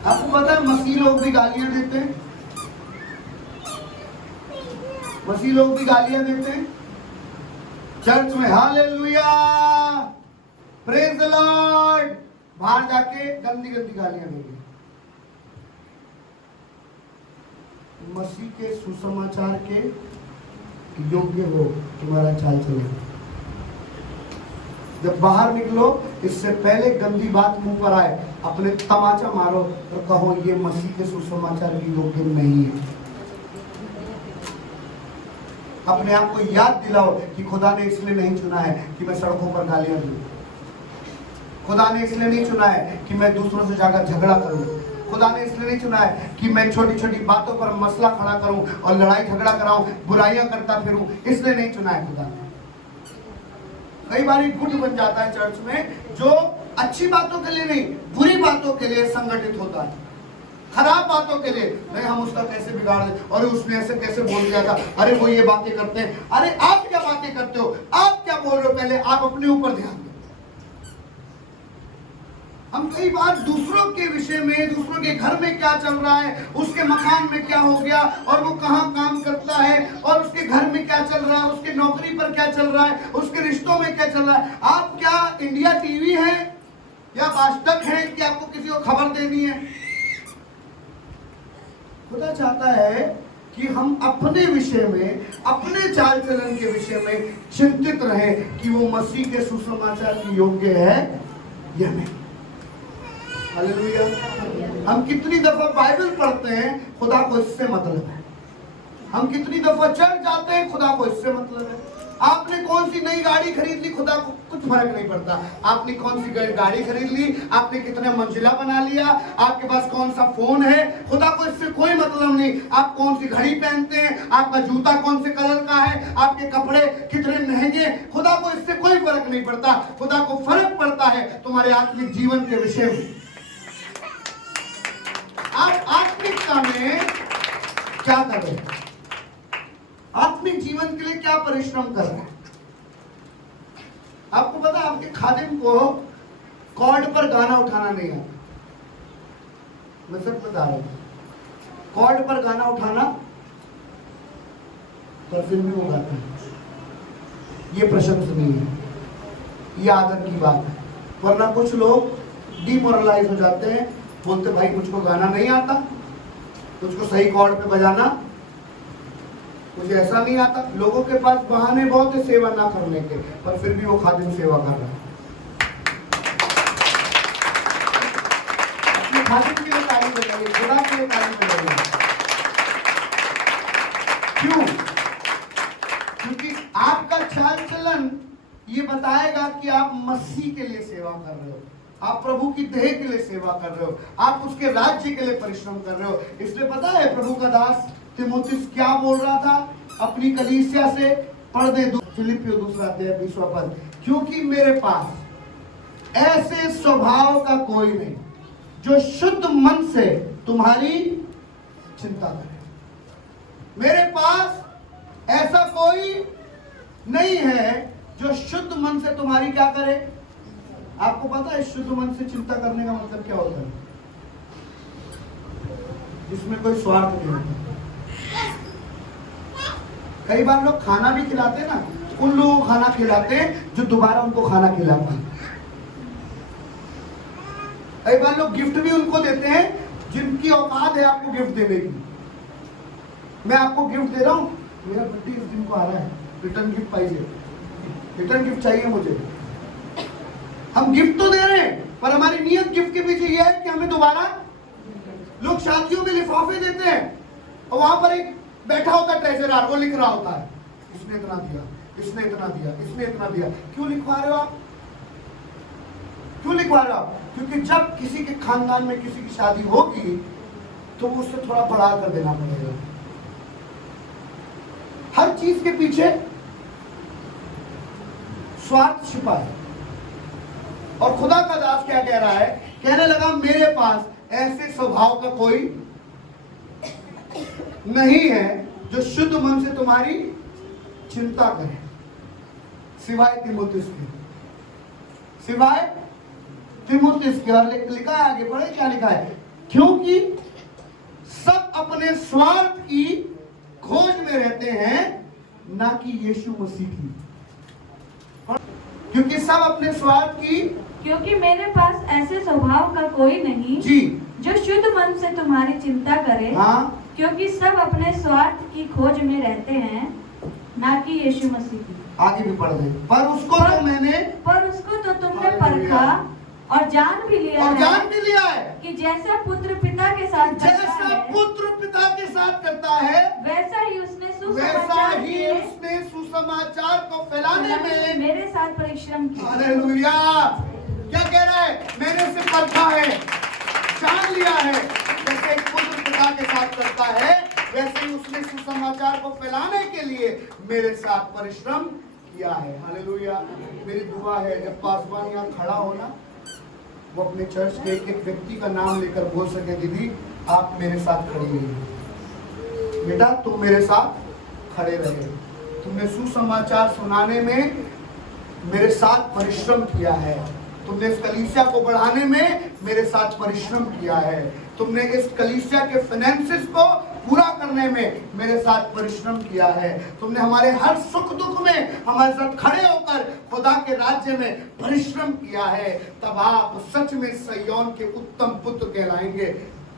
आपको पता है मसीह लोग भी गालियां देते हैं, मसीह लोग भी गालियां देते हैं चर्च में। Hallelujah, praise the Lord. बाहर जाके गंदी गंदी गालियां देंगे। मसीह के सुसमाचार के योग्य हो तुम्हारा चाल चलन। जब बाहर निकलो, इससे पहले गंदी बात मुंह पर आए, अपने तमाचा मारो और कहो ये मसीह के सुसमाचार की योग्य नहीं है। अपने आप को याद दिलाओ कि खुदा ने इसलिए नहीं चुना है कि मैं सड़कों पर गालियां दूं। खुदा ने इसलिए नहीं चुना है कि मैं दूसरों से जाकर झगड़ा करूं। खुदा ने इसलिए नहीं चुना है कि मैं छोटी छोटी बातों पर मसला खड़ा करूं और लड़ाई झगड़ा कराऊं, बुराइयां करता फिरूं। इसलिए नहीं चुना है खुदा ने। कई बार गुट बन जाता है चर्च में, जो अच्छी बातों के लिए नहीं, बुरी बातों के लिए संगठित होता है, खराब बातों के लिए। नहीं, हम उसका कैसे बिगाड़ दे, अरे उसने ऐसे कैसे बोल दिया था, अरे वो ये बातें करते हैं। अरे आप क्या बातें करते हो, आप क्या बोल रहे हो, पहले आप अपने ऊपर ध्यान दो। हम कई बार दूसरों के विषय में, दूसरों के घर में क्या चल रहा है, उसके मकान में क्या हो गया और वो कहाँ काम करता है और उसके घर में क्या चल रहा है, उसके नौकरी पर क्या चल रहा है, उसके रिश्तों में क्या चल रहा है। आप क्या इंडिया टीवी है या आज तक है कि आपको किसी को खबर देनी है? खुदा चाहता है कि हम अपने विषय में, अपने चाल चलन के विषय में चिंतित रहें कि वो मसीह के सुसमाचार की योग्य है या नहीं। हालेलुया। हम कितनी दफा बाइबल पढ़ते हैं, खुदा को इससे मतलब है। हम कितनी दफा चर्च जाते हैं, खुदा को इससे मतलब है। आपने कौन सी नई गाड़ी खरीद ली, खुदा को कुछ फर्क नहीं पड़ता। आपने कौन सी गाड़ी खरीद ली, आपने कितने मंजिला बना लिया, आपके पास कौन सा फोन है, खुदा को इससे कोई मतलब नहीं। आप कौन सी घड़ी पहनते हैं, आपका जूता कौन से कलर का है, आपके कपड़े कितने महंगे, खुदा को इससे कोई फर्क नहीं पड़ता। खुदा को फर्क पड़ता है तुम्हारे आत्मिक जीवन के विषय में। आप आत्मिकता में क्या कर रहे हैं, आत्मिक जीवन के लिए क्या परिश्रम कर रहे हैं। आपको पता है, आपके खादिम को कॉर्ड पर गाना उठाना नहीं आता। मैं सच बता रहा हूं, कॉर्ड पर गाना उठाना, पर फिर भी वो गाता है। ये प्रशंसनीय है, ये आदर की बात है। वरना कुछ लोग डिमोरलाइज हो जाते हैं, बोलते भाई मुझको गाना नहीं आता, मुझको सही कॉर्ड पे बजाना, मुझे ऐसा नहीं आता। लोगों के पास बहाने बहुत है सेवा ना करने के, पर फिर भी वो खादिम सेवा कर रहा है। अपने खादिम के लिए ताली बजाइए, खुदा के लिए ताली बजाइए। क्यों? क्योंकि आपका चाल चलन ये बताएगा कि आप मसीह के लिए सेवा कर रहे हो, आप प्रभु की देह के लिए सेवा कर रहे हो, आप उसके राज्य के लिए परिश्रम कर रहे हो। इसलिए पता है प्रभु का दास तीमुथियुस क्या बोल रहा था अपनी कलीसिया से, पढ़ दे फिलिपियों 2:20 पद। क्योंकि मेरे पास ऐसे स्वभाव का कोई नहीं जो शुद्ध मन से तुम्हारी चिंता करे। मेरे पास ऐसा कोई नहीं है जो शुद्ध मन से तुम्हारी क्या करे। आपको पता है शुद्ध मन से चिंता करने का मतलब क्या होता है? जिसमें कोई स्वार्थ नहीं होता। कई बार लोग खाना भी खिलाते हैं ना, उन लोगों को खाना खिलाते हैं जो दोबारा उनको खाना खिला पाए। कई बार लोग गिफ्ट भी उनको देते हैं जिनकी औकात है आपको गिफ्ट देने की। मैं आपको गिफ्ट दे रहा हूं, मेरा बर्थडे इस दिन को आ रहा है, रिटर्न गिफ्ट पाइए, रिटर्न गिफ्ट चाहिए मुझे। हम गिफ्ट तो दे रहे हैं, पर हमारी नियत गिफ्ट के पीछे यह है कि हमें दोबारा। लोग शादियों में लिफाफे देते हैं और वहां पर एक बैठा होता है ट्रेजरर, वो लिख रहा होता है इसने इतना दिया, इसने इतना दिया, इसने इतना दिया। क्यों लिखवा रहे हो आप? क्यों लिखवा रहे हो आप? क्योंकि जब किसी के खानदान में किसी की शादी होगी तो वो उससे थोड़ा बढ़ा कर देना पड़ेगा। हर चीज के पीछे स्वार्थ छिपा है। और खुदा का दास क्या कह रहा है? कहने लगा मेरे पास ऐसे स्वभाव का कोई नहीं है जो शुद्ध मन से तुम्हारी चिंता करे, सिवाय तीमुथियुस के, सिवाय तीमुथियुस के। और लिखा है आगे, पढ़े क्या लिखा है? क्योंकि सब अपने स्वार्थ की खोज में रहते हैं, ना कि यीशु मसीह की। क्योंकि सब अपने स्वार्थ की, क्योंकि मेरे पास ऐसे स्वभाव का कोई नहीं जी जो शुद्ध मन से तुम्हारी चिंता करे। हाँ, क्योंकि सब अपने स्वार्थ की खोज में रहते हैं, ना कि यीशु मसीह की। आगे भी पढ़ दे। पर उसको तो मैंने, पर उसको तो तुमने परखा और जान भी लिया है कि जैसा पुत्र पिता के साथ करता जैसा है, पुत्र पिता के साथ करता है वैसा ही उसने सुसमाचार को फैलाने में मेरे साथ परिश्रम किया। हालेलुया। क्या कह रहा है? मैंने इसे परखा है, जान लिया है, जैसे एक पुत्र पिता के साथ करता है वैसे ही उसने सुसमाचार को फैलाने के लिए मेरे साथ परिश्रम किया है। हालेलुया। मेरी दुआ है जब पासवान यहाँ खड़ा हो ना, वो अपने चर्च के एक व्यक्ति का नाम लेकर बोल सके, दीदी आप मेरे साथ खड़ी रहिए, बेटा तुम मेरे साथ खड़े रहे, तुमने सुसमाचार सुनाने में मेरे साथ परिश्रम किया है, तुमने इस कलीसिया को बढ़ाने में मेरे साथ परिश्रम किया है, तुमने इस कलीसिया के फाइनेंसेस को पूरा करने में मेरे साथ परिश्रम किया है, तुमने हमारे हर सुख दुख में हमारे साथ खड़े होकर खुदा के राज्य में परिश्रम किया है। तब आप सच में सिय्योन के उत्तम पुत्र कहलाएंगे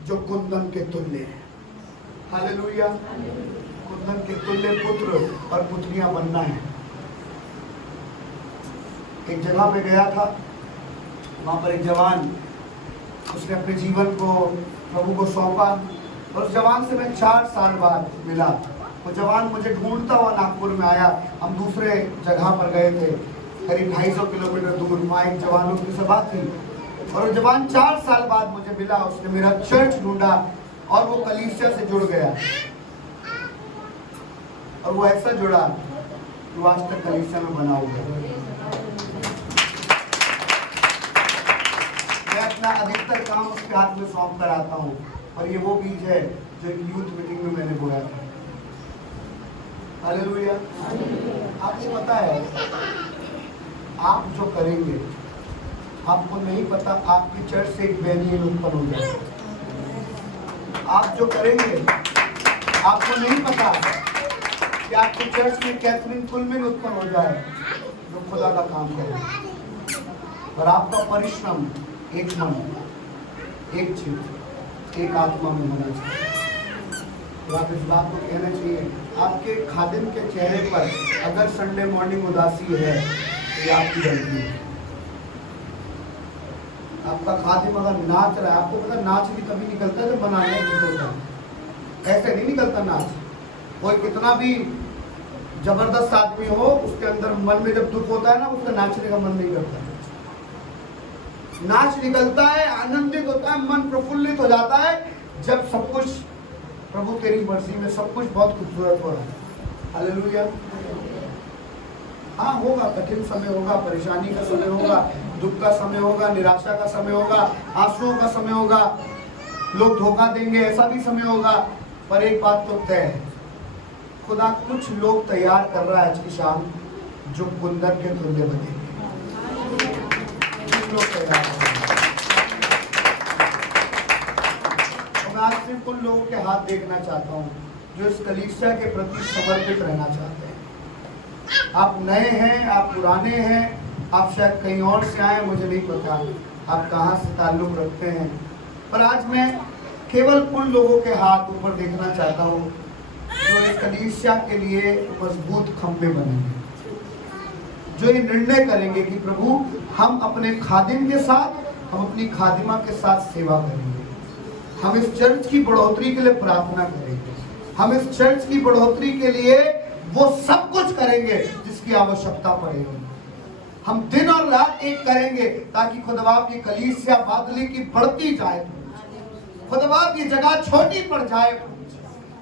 जो कुंदन के तुल्य है। हालेलुया। कुंदन के तुल्य पुत्र और पुत्रियां बनना है। एक जगह पे गया था, वहां पर एक जवान, उसने अपने जीवन को प्रभु को सौंपा और उस जवान से मैं 4 साल बाद मिला। वो जवान मुझे ढूंढता हुआ नागपुर में आया। हम दूसरे जगह पर गए थे, करीब 250 किलोमीटर दूर। वहाँ एक जवानों की सभा थी और वो जवान 4 साल बाद मुझे मिला। उसने मेरा चर्च ढूंढा और वो कलीसिया से जुड़ गया और वो ऐसा जुड़ा कि वो आज तक कलीसिया में बना हुआ है। मैं अपना अधिकतर काम उसके हाथ में सौंप कर आता हूँ और ये वो बीज है जो यूथ मीटिंग में मैंने बोया था। हालेलुया। आपको पता है, आप जो करेंगे, आपको नहीं पता आपकी चर्च से एक बेनियन उत्पन्न हो जाए। आप जो करेंगे, आपको नहीं पता कि आपके चर्च में कैथरीन कुलमिन उत्पन्न हो जाए जो खुदा का काम करे। और आपका परिश्रम एक मन, एक चित्त, एक आत्मा में होना चाहिए। तो आप इस बात को कहना चाहिए। आपके खादिम के चेहरे पर अगर संडे मॉर्निंग उदासी है तो ये आपकी गलती है। आपका खादिम अगर नाच रहा है, आपको पता नाच भी तभी निकलता है जब बनाने में होता है, ऐसे नहीं निकलता नाच। कोई कितना भी जबरदस्त आदमी हो, उसके अंदर मन में जब दुख होता है ना, उसका नाचने का मन नहीं करता। नाच निकलता है, आनंदित होता है, मन प्रफुल्लित हो जाता है जब सब कुछ प्रभु तेरी मर्जी में सब कुछ बहुत खूबसूरत हो रहा है। हालेलुया। हाँ, होगा, कठिन समय होगा, परेशानी का समय होगा, दुख का समय होगा, निराशा का समय होगा, आंसुओं का समय होगा, लोग धोखा देंगे, ऐसा भी समय होगा। पर एक बात तो तय है, खुदा कुछ लोग तैयार कर रहा है आज की शाम जो कुंदन के तुल्य बनेंगे। लोग तैयार हैं। मैं आज सिर्फ उन लोगों के हाथ देखना चाहता हूँ जो इस कलीसिया के प्रति समर्पित रहना चाहते हैं। आप नए हैं, आप पुराने हैं, आप शायद कहीं और से आए, मुझे नहीं पता आप कहाँ से ताल्लुक रखते हैं, पर आज मैं केवल उन लोगों के हाथ ऊपर देखना चाहता हूँ जो इस कलीसिया के लिए मजबूत खंभे बनेंगे, जो ये निर्णय करेंगे कि प्रभु हम अपने खादिम के साथ, हम अपनी खादिमा के साथ सेवा करेंगे, हम इस चर्च की बढ़ोतरी के लिए प्रार्थना करेंगे, हम इस चर्च की बढ़ोतरी के लिए वो सब कुछ करेंगे जिसकी आवश्यकता पड़ेगी। हम दिन और रात एक करेंगे ताकि खुदाबाप की कलीसिया बादली की बढ़ती जाए, खुदाबाप की जगह छोटी पड़ जाए,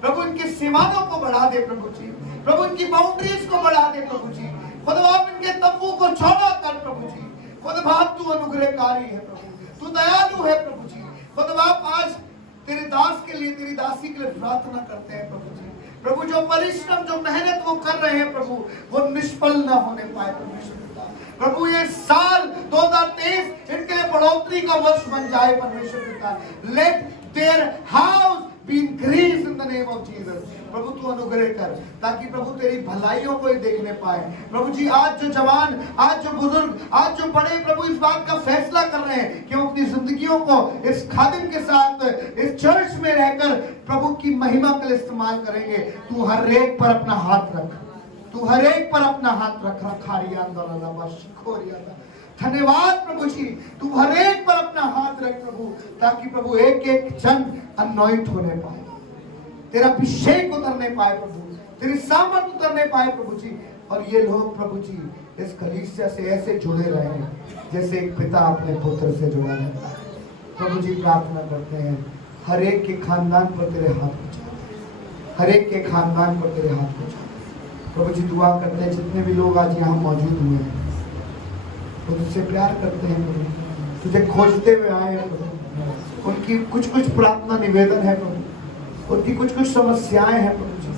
प्रभु इनकी सीमाओं को बढ़ा दे प्रभु जी, प्रभु इनकी बाउंड्रीज को बढ़ा दे प्रभु जी, खुदाबाप इनके तंबू को चौड़ा कर प्रभु जी। खुदाबाप तू अनुग्रहकारी है प्रभु, तू दयालु है प्रभु जी। खुदाबाप आज तेरे दास के लिए, तेरी दासी के लिए प्रार्थना करते हैं प्रभु जी। प्रभु जो परिश्रम, जो मेहनत वो कर रहे हैं प्रभु, वो निष्फल न होने पाए परमेश्वर पिता। प्रभु ये साल 2023 इनके लिए बढ़ोतरी का वर्ष बन जाए परमेश्वर पिता। Let their house be increase in the name of Jesus. प्रभु तू अनुग्रह कर ताकि प्रभु तेरी भलाइयों को देखने पाए प्रभु जी। आज जो जवान, आज जो बुजुर्ग, आज जो बड़े प्रभु इस बात का फैसला कर रहे हैं कि वो अपनी जिंदगियों को इस खादिम के साथ इस चर्च में रहकर प्रभु की महिमा के लिए इस्तेमाल करेंगे, तू हर एक पर अपना हाथ रख, तू हर एक पर अपना हाथ रखा रिया था। धन्यवाद प्रभु जी, तू हर एक पर अपना हाथ रख प्रभु, ताकि प्रभु एक एक जन अनॉइंट होने पाए, तेरा अभिषेक उतरने पाए प्रभु, तेरी सामर्थ उतरने पाए प्रभु जी। और ये लोग प्रभु जी इस कलीसिया से ऐसे जुड़े रहे जैसे एक पिता अपने पुत्र से जुड़ा रहता है। प्रभु जी प्रार्थना करते हैं हर एक के खानदान पर तेरे हाथ पहुंचा, हर एक के खानदान पर तेरे हाथ पहुंचा प्रभु जी। दुआ करते हैं जितने भी लोग आज यहाँ मौजूद हुए हैं वो तुझसे प्यार करते हैं प्रभु, तुझे खोजते हुए आए हैं प्रभु। उनकी कुछ कुछ प्रार्थना निवेदन है प्रभु, उनकी कुछ कुछ समस्याएं हैं प्रभु जी,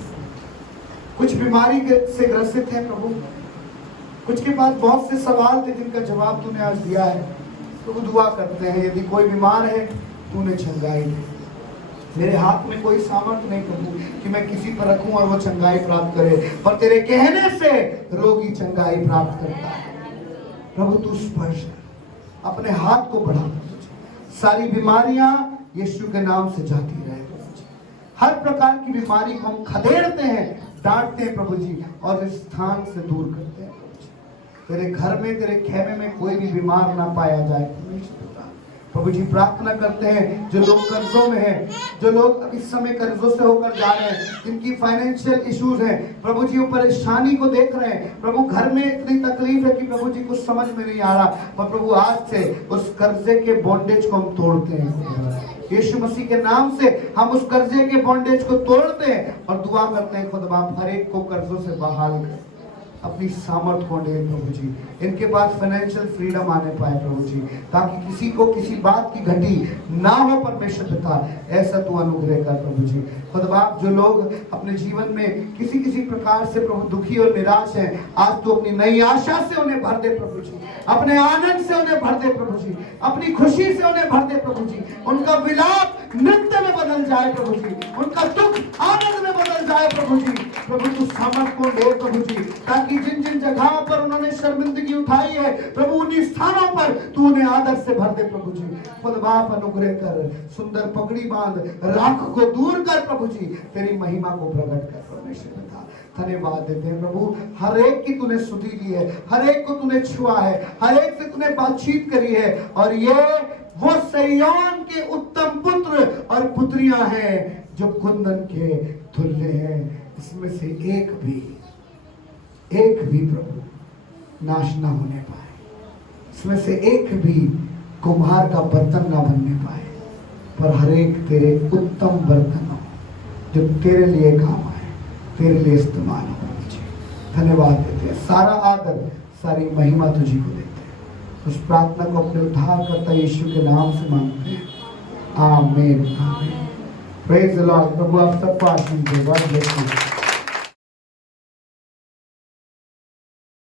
कुछ बीमारी से ग्रसित है प्रभु, कुछ के पास बहुत से सवाल थे जिनका जवाब तूने आज दिया है प्रभु। दुआ करते हैं यदि कोई बीमार है तूने चंगाई दे, मेरे हाथ में कोई सामर्थ नहीं प्रभु कि मैं किसी पर रखूं और वो चंगाई प्राप्त करे, पर तेरे कहने से रोगी चंगाई प्राप्त करता है प्रभु। तू स्पर्श अपने हाथ को बढ़ा, सारी बीमारियां यीशु के नाम से जाती रहे प्रभु जी। हर प्रकार की बीमारी को हम खदेड़ते हैं, डांटते हैं प्रभु जी और इस स्थान से दूर करते हैं प्रभु जी। तेरे घर में, तेरे खेमे में कोई भी बीमार ना पाया जाए प्रभु जी। प्रार्थना करते हैं जो लोग कर्जों में हैं, जो लोग इस समय कर्जों से होकर जा रहे हैं, जिनकी फाइनेंशियल इश्यूज हैं प्रभु जी, वो परेशानी को देख रहे हैं प्रभु, घर में इतनी तकलीफ है कि प्रभु जी कुछ समझ में नहीं आ रहा, पर प्रभु आज से उस कर्जे के बॉन्डेज को हम तोड़ते हैं यीशु मसीह के नाम से। हम उस कर्जे के बॉन्डेज को तोड़ते हैं और दुआ करते हैं खुदा बाप हर एक को कर्जों से बहाल कर अपनी सामर्थ को दे प्रभु जी, इनके पास फाइनेंशियल फ्रीडम आने पाए प्रभु जी, ताकि किसी को किसी बात की घटी ना हो परमेश्वर पिता, ऐसा तू अनुग्रह कर प्रभु जी। खुद बाप जो लोग अपने जीवन में किसी किसी प्रकार से प्रभु दुखी और निराश हैं, आज तू अपनी नई आशा से उन्हें भर दे प्रभु जी, अपने आनंद से उन्हें भर दे प्रभु जी, अपनी खुशी से उन्हें भर दे प्रभु जी। उनका विलाप नृत्य में बदल जाए प्रभु जी, उनका दुख आनंद में बदल जाए प्रभु जी। प्रभु तू सामर्थ को दे प्रभु जी, ताकि जिन जिन जगहों पर उन्होंने शर्मिंदगी उठाई है प्रभु, उन्हीं स्थानों पर तू उन्हें आदर से भर दे प्रभु जी। खुद बाप अनुग्रह कर, सुंदर पगड़ी बांध, राख को दूर कर प्रभु जी, तेरी महिमा को प्रकट कर परमेश्वर पिता। धन्यवाद देते हैं प्रभु, हर एक की तूने स्तुति दी है, हर एक को तूने छुआ है, हर एक से तूने बातचीत करी है, और ये वो सिय्योन के उत्तम पुत्र और पुत्रियां हैं जो कुंदन के तुल्य हैं। इसमें से एक भी प्रभु नाश ना होने पाए, इसमें से एक भी कुम्हार का बर्तन ना बनने पाए, पर हर एक तेरे उत्तम बर्तन हो जो तेरे लिए काम आए, तेरे लिए इस्तेमाल हो। धन्यवाद देते हैं, सारा आदर सारी महिमा तुझी को देते हैं। उस प्रार्थना को अपने उद्धारकर्ता यीशु के नाम से मांगते हैं, आमीन आमीन। Praise the Lord. प्रभु आप सबको आशीष दे। God bless you.